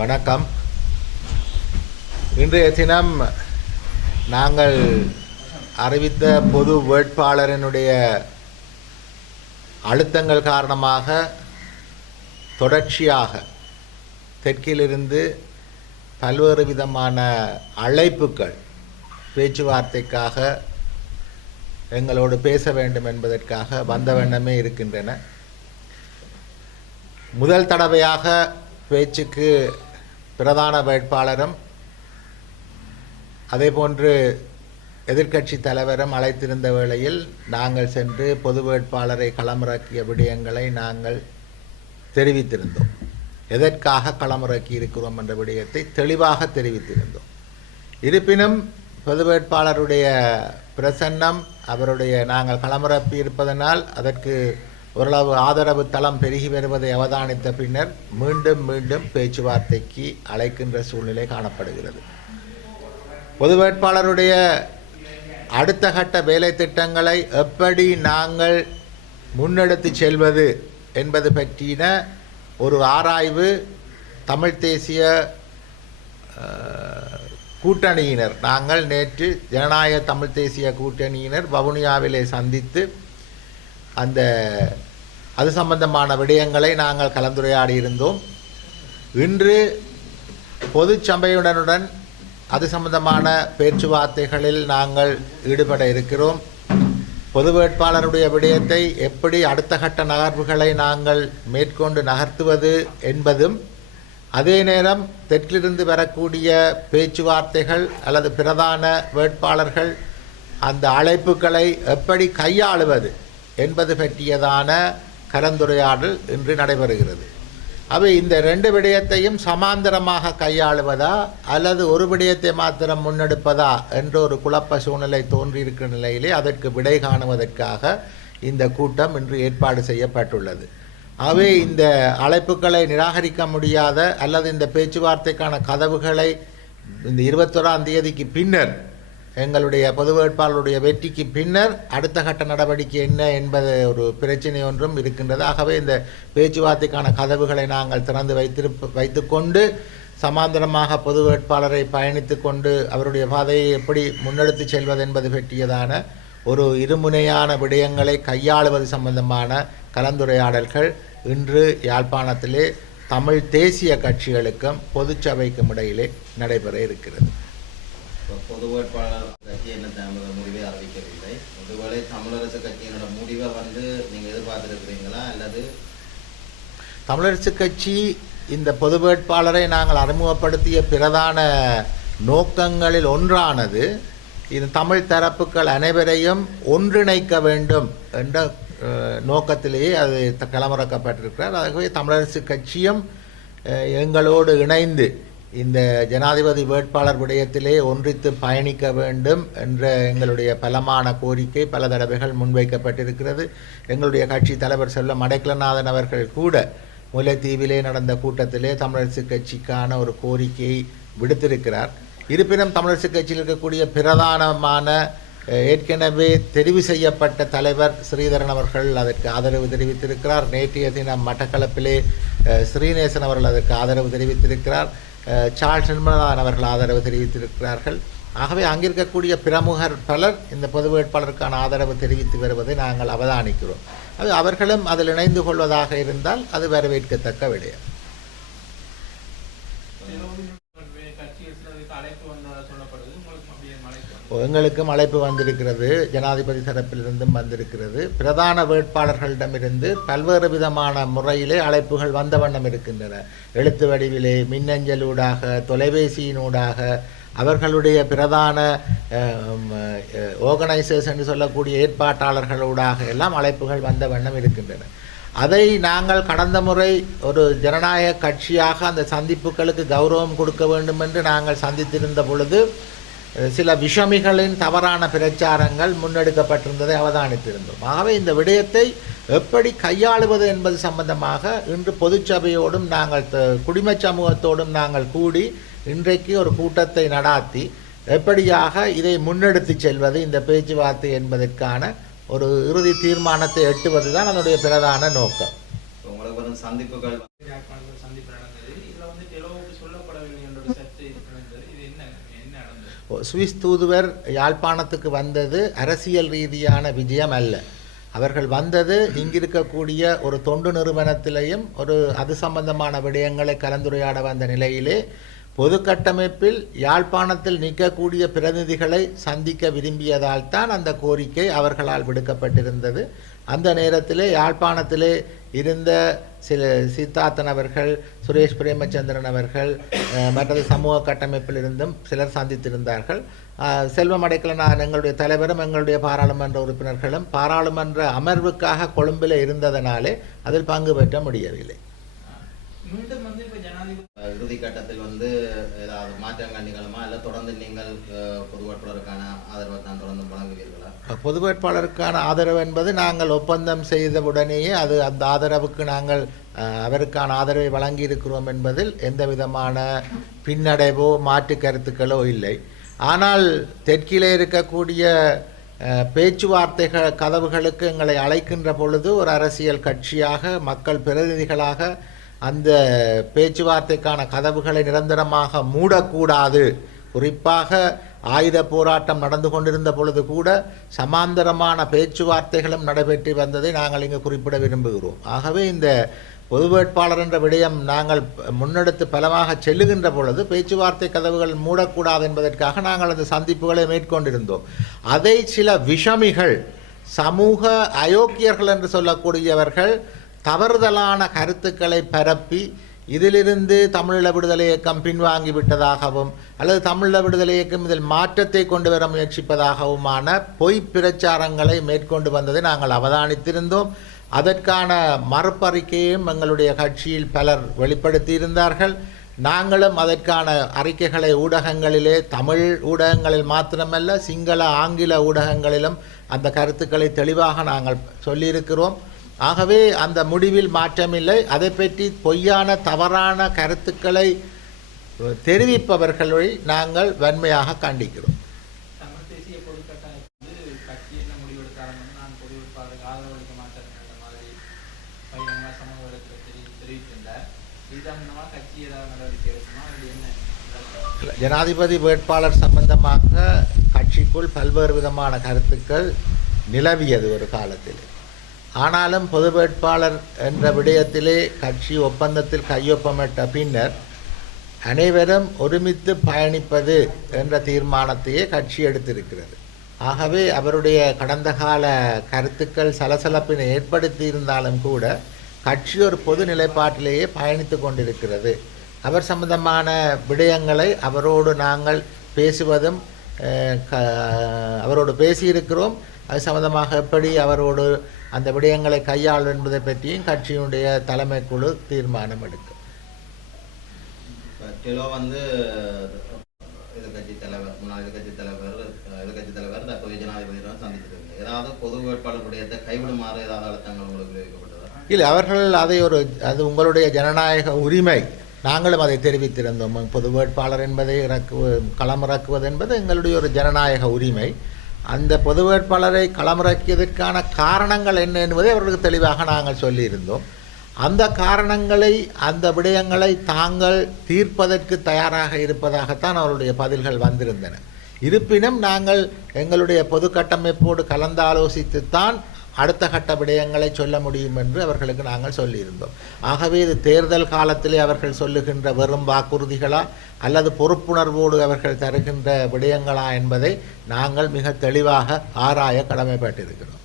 வணக்கம். இன்றைய தினம் நாங்கள் அறிவித்த பொது வேட்பாளரினுடைய அழுத்தங்கள் காரணமாக தொடர்ச்சியாக தெற்கிலிருந்து பல்வேறு விதமான அழைப்புகள் பேச்சுவார்த்தைக்காக எங்களோடு பேச வேண்டும் என்பதற்காக வந்த வண்ணமே இருக்கின்றன. முதல் தடவையாக பேச்சுக்கு பிரதான வேட்பாளரும் அதேபோன்று எதிர்க்கட்சி தலைவரும் அழைத்திருந்த வேளையில் நாங்கள் சென்று பொது வேட்பாளரை களமிறக்கிய விடயங்களை நாங்கள் தெரிவித்திருந்தோம். எதற்காக களமிறக்கி இருக்கிறோம் என்ற விடயத்தை தெளிவாக தெரிவித்திருந்தோம். இருப்பினும் பொது வேட்பாளருடைய பிரசன்னம் அவருடைய நாங்கள் களமிறப்பி இருப்பதனால் அதற்கு ஓரளவு ஆதரவு தளம் பெருகி வருவதை அவதானித்த பின்னர் மீண்டும் மீண்டும் பேச்சுவார்த்தைக்கு அழைக்கின்ற சூழ்நிலை காணப்படுகிறது. பொது வேட்பாளருடைய அடுத்த கட்ட வேலை திட்டங்களை எப்படி நாங்கள் முன்னெடுத்து செல்வது என்பது பற்றின ஒரு ஆராய்வு தமிழ் தேசிய கூட்டணியினர் நாங்கள் நேற்று ஜனநாயக தமிழ் தேசிய கூட்டணியினர் வவுனியாவிலே சந்தித்து அது சம்பந்தமான விடயங்களை நாங்கள் கலந்துரையாடி இருந்தோம். இன்று பொது சபையுடனுடன் அது சம்பந்தமான பேச்சுவார்த்தைகளில் நாங்கள் ஈடுபட இருக்கிறோம். பொது வேட்பாளருடைய விடயத்தை எப்படி அடுத்த கட்ட நகர்வுகளை நாங்கள் மேற்கொண்டு நகர்த்துவது என்பதும், அதே நேரம் தெற்கிலிருந்து வரக்கூடிய பேச்சுவார்த்தைகள் அல்லது பிரதான வேட்பாளர்கள் அந்த அழைப்புகளை எப்படி கையாளுவது என்பது பற்றியதான கலந்துரையாடல் இன்று நடைபெறுகிறது. அவை இந்த ரெண்டு விடயத்தையும் சமாந்தரமாக கையாளுவதா அல்லது ஒரு விடயத்தை மாத்திரம் முன்னெடுப்பதா என்ற ஒரு குழப்ப சூழ்நிலை தோன்றியிருக்கிற நிலையிலே அதற்கு விடை காணுவதற்காக இந்த கூட்டம் இன்று ஏற்பாடு செய்யப்பட்டுள்ளது. அவை இந்த அழைப்புகளை நிராகரிக்க முடியாத அல்லது இந்த பேச்சுவார்த்தைக்கான கதவுகளை இந்த 21ஆம் தேதிக்கு பின்னர் எங்களுடைய பொது வேட்பாளருடைய வெற்றிக்கு பின்னர் அடுத்த கட்ட நடவடிக்கை என்ன என்பது ஒரு பிரச்சனை ஒன்றும் இருக்கின்றது. ஆகவே இந்த பேச்சுவார்த்தைக்கான கதவுகளை நாங்கள் திறந்து வைத்துக்கொண்டு சமாந்தரமாக பொது வேட்பாளரை பயணித்து கொண்டு அவருடைய பாதையை எப்படி முன்னெடுத்து செல்வது என்பது பற்றியதான ஒரு இருமுனையான விடயங்களை கையாளுவது சம்பந்தமான கலந்துரையாடல்கள் இன்று யாழ்ப்பாணத்திலே தமிழ் தேசிய கட்சிகளுக்கும் பொதுச்சபைக்கும் இடையிலே நடைபெற இருக்கிறது. பொது வேட்பாளர் கட்சி என்ன தாமத முடிவை அறிவிக்கவில்லை. ஒருவேளை தமிழரசு கட்சியினோட முடிவை நீங்கள் எதிர்பார்த்திருக்கிறீங்களா அல்லது தமிழரசு கட்சி இந்த பொது வேட்பாளரை நாங்கள் அறிமுகப்படுத்திய பிரதான நோக்கங்களில் ஒன்றானது இது தமிழ் தரப்புகள் அனைவரையும் ஒன்றிணைக்க வேண்டும் என்ற நோக்கத்திலேயே அது களமிறக்கப்பட்டிருக்கிறார். ஆகவே தமிழரசு கட்சியும் எங்களோடு இணைந்து இந்த ஜனாதிபதி வேட்பாளர் விடயத்திலே ஒன்றித்து பயணிக்க வேண்டும் என்ற எங்களுடைய பலமான கோரிக்கை பல தடவைகள் முன்வைக்கப்பட்டிருக்கிறது. எங்களுடைய கட்சி தலைவர் செல்வம் அடைக்கலநாதன் அவர்கள் கூட முல்லைத்தீவிலே நடந்த கூட்டத்திலே தமிழரசு கட்சிக்கான ஒரு கோரிக்கையை விடுத்திருக்கிறார். இருப்பினும் தமிழரசு கட்சியில் இருக்கக்கூடிய பிரதானமான ஏற்கனவே தெரிவு செய்யப்பட்ட தலைவர் ஸ்ரீதரன் அவர்கள் அதற்கு ஆதரவு தெரிவித்திருக்கிறார். நேற்றைய தினம் மட்டக்களப்பிலே ஸ்ரீநேசன் அவர்கள் அதற்கு ஆதரவு தெரிவித்திருக்கிறார். சார்ல்ஸ் நிர்மலநாதன் அவர்கள் ஆதரவு தெரிவித்திருக்கிறார்கள். ஆகவே அங்கிருக்கக்கூடிய பிரமுகர் பலர் இந்த பொது வேட்பாளருக்கான ஆதரவு தெரிவித்து வருவதை நாங்கள் அவதானிக்கிறோம். அது அவர்களும் அதில் இணைந்து கொள்வதாக இருந்தால் அது வரவேற்கத்தக்க விடயம். எங்களுக்கும் அழைப்பு வந்திருக்கிறது, ஜனாதிபதி தரப்பிலிருந்தும் வந்திருக்கிறது. பிரதான வேட்பாளர்களிடமிருந்து பல்வேறு விதமான முறையிலே அழைப்புகள் வந்த வண்ணம் இருக்கின்றன. எழுத்து வடிவிலே, மின்னஞ்சலூடாக, தொலைபேசியினூடாக, அவர்களுடைய பிரதான ஆர்கனைசர்ஸ் என்று சொல்லக்கூடிய ஏற்பாட்டாளர்களூடாக எல்லாம் அழைப்புகள் வந்த வண்ணம் இருக்கின்றன. அதை நாங்கள் கடந்த முறை ஒரு ஜனநாயக கட்சியாக அந்த சந்திப்புகளுக்கு கௌரவம் கொடுக்க வேண்டும் என்று நாங்கள் சந்தித்திருந்த பொழுது சில விஷமிகளின் தவறான பிரச்சாரங்கள் முன்னெடுக்கப்பட்டிருந்ததை அவதானித்திருந்தோம். ஆகவே இந்த விடயத்தை எப்படி கையாளுவது என்பது சம்பந்தமாக இன்று பொதுச்சபையோடும் நாங்கள் குடிம சமூகத்தோடும் நாங்கள் கூடி இன்றைக்கு ஒரு கூட்டத்தை நடாத்தி எப்படியாக இதை முன்னெடுத்து செல்வது இந்த பேச்சுவார்த்தை என்பதற்கான ஒரு இறுதி தீர்மானத்தை எட்டுவதுதான் அதனுடைய பிரதான நோக்கம். சந்திப்புகள் சந்திப்பு நடந்தது. இதுல டெலோவுக்கு சொல்ல சுவிஸ் தூதுவர் யாழ்ப்பாணத்துக்கு வந்தது அரசியல் ரீதியான விஜயம் அல்ல. அவர்கள் வந்தது இங்கிருக்கக்கூடிய ஒரு தொண்டு நிறுவனத்திலேயும் அது சம்பந்தமான விடயங்களை கலந்துரையாட வந்த நிலையிலே பொது கட்டமைப்பில் யாழ்ப்பாணத்தில் நிற்கக்கூடிய பிரதிநிதிகளை சந்திக்க விரும்பியதால் தான் அந்த கோரிக்கை அவர்களால் விடுக்கப்பட்டிருந்தது. அந்த நேரத்திலே யாழ்ப்பாணத்திலே இருந்த சில சித்தார்த்தன் அவர்கள், சுரேஷ் பிரேமச்சந்திரன் அவர்கள், மற்றது சமூக கட்டமைப்பில் இருந்தும் சிலர் சந்தித்திருந்தார்கள். செல்வம் அடைக்கலனார் எங்களுடைய தலைவரும் எங்களுடைய பாராளுமன்ற உறுப்பினர்களும் பாராளுமன்ற அமர்வுக்காக கொழும்பில் இருந்ததனாலே அதில் பங்கு பெற்ற முடியவில்லை. இறுதி கட்டத்தில் ஏதாவது மாற்றங்கள் நிகழுமா இல்லை தொடர்ந்து நீங்கள் பொது வேட்பாளருக்கான ஆதரவை தான் தொடர்ந்து வழங்குவீர்களா? பொது வேட்பாளருக்கான ஆதரவு என்பது நாங்கள் ஒப்பந்தம் செய்தவுடனேயே அந்த ஆதரவுக்கு நாங்கள் அவருக்கான ஆதரவை வழங்கியிருக்கிறோம் என்பதில் எந்த விதமான பின்னடைவோ மாற்று கருத்துக்களோ இல்லை. ஆனால் தெற்கிலே இருக்கக்கூடிய பேச்சுவார்த்தைகள் கதவுகளுக்கு எங்களை அழைக்கின்ற பொழுது ஒரு அரசியல் கட்சியாக மக்கள் பிரதிநிதிகளாக அந்த பேச்சுவார்த்தைக்கான கதவுகளை நிரந்தரமாக மூடக்கூடாது. குறிப்பாக ஆயுத போராட்டம் நடந்து கொண்டிருந்த பொழுது கூட சமாந்தரமான பேச்சுவார்த்தைகளும் நடைபெற்று வந்ததை நாங்கள் இங்கு குறிப்பிட விரும்புகிறோம். ஆகவே இந்த பொது வேட்பாளர் என்ற விடயம் நாங்கள் முன்னெடுத்து பலமாக செல்லுகின்ற பொழுது பேச்சுவார்த்தை கதவுகள் மூடக்கூடாது என்பதற்காக நாங்கள் அந்த சந்திப்புகளை மேற்கொண்டிருந்தோம். அதை சில விஷமிகள், சமூக அயோக்கியர்கள் என்று சொல்லக்கூடியவர்கள் தவறுதலான கருத்துக்களை பரப்பி இதிலிருந்து தமிழீழ விடுதலை இயக்கம் பின்வாங்கி விட்டதாகவும் அல்லது தமிழீழ விடுதலை இயக்கம் இதில் மாற்றத்தை கொண்டு வர முயற்சிப்பதாகவுமான பொய் பிரச்சாரங்களை மேற்கொண்டு வந்ததை நாங்கள் அவதானித்திருந்தோம். அதற்கான மறுப்பறிக்கையும் எங்களுடைய கட்சியில் பலர் வெளிப்படுத்தியிருந்தார்கள். நாங்களும் அதற்கான அறிக்கைகளை ஊடகங்களிலே, தமிழ் ஊடகங்களில் மாத்திரமல்ல சிங்கள ஆங்கில ஊடகங்களிலும் அந்த கருத்துக்களை தெளிவாக நாங்கள் சொல்லியிருக்கிறோம். ஆகவே அந்த முடிவில் மாற்றமில்லை. அதை பற்றி பொய்யான தவறான கருத்துக்களை தெரிவிப்பவர்களை நாங்கள் வன்மையாக கண்டிக்கிறோம். ஜனாதிபதி வேட்பாளர் சம்பந்தமாக கட்சிக்குள் பல்வேறு விதமான கருத்துக்கள் நிலவியது ஒரு காலத்தில். ஆனாலும் பொது வேட்பாளர் என்ற விடயத்திலே கட்சி ஒப்பந்தத்தில் கையொப்பமிட்ட பின்னர் அனைவரும் ஒருமித்து பயணிப்பது என்ற தீர்மானத்தையே கட்சி எடுத்திருக்கிறது. ஆகவே அவருடைய கடந்த கால கருத்துக்கள் சலசலப்பினை ஏற்படுத்தி இருந்தாலும் கூட கட்சி ஒரு பொது நிலைப்பாட்டிலேயே பயணித்து கொண்டிருக்கிறது. அவர் சம்பந்தமான விடயங்களை அவரோடு நாங்கள் பேசுவதும் அவரோடு பேசியிருக்கிறோம். அது சம்பந்தமாக எப்படி அவரோடு அந்த விடயங்களை கையாளும் என்பதை பற்றியும் கட்சியினுடைய தலைமை குழு தீர்மானம் எடுக்கும். எதிர்கட்சி தலைவர், முன்னாள் எதிர்கட்சி தலைவர் தற்போதைய ஜனாதிபதியுடன் சந்திச்சிருக்கீங்க. ஏதாவது பொது வேட்பாளருடைய கைவிடுமாறு ஏதாவது அழுத்தங்கள் உங்களுக்கு விளைவிக்கப்பட்டதா? இல்லை, அவர்கள் அது உங்களுடைய ஜனநாயக உரிமை. நாங்களும் அதை தெரிவித்திருந்தோம். பொது வேட்பாளர் என்பதை களமிறக்குவது என்பது எங்களுடைய ஒரு ஜனநாயக உரிமை. அந்த பொது வேட்பாளரை களமிறக்கியதற்கான காரணங்கள் என்ன என்பதை அவர்களுக்கு தெளிவாக நாங்கள் சொல்லியிருந்தோம். அந்த காரணங்களை, அந்த விடயங்களை தாங்கள் தீர்ப்பதற்கு தயாராக இருப்பதாகத்தான் அவருடைய பதில்கள் வந்திருந்தன. இருப்பினும் நாங்கள் எங்களுடைய பொது கட்டமைப்போடு கலந்தாலோசித்துத்தான் அடுத்த கட்ட விடயங்களை சொல்ல முடியும் என்று அவர்களுக்கு நாங்கள் சொல்லியிருந்தோம். ஆகவே இது தேர்தல் காலத்திலே அவர்கள் சொல்லுகின்ற வெறும் வாக்குறுதிகளா அல்லது பொறுப்புணர்வோடு அவர்கள் தருகின்ற விடயங்களா என்பதை நாங்கள் மிக தெளிவாக ஆராய கடமைப்பட்டிருக்கிறோம்.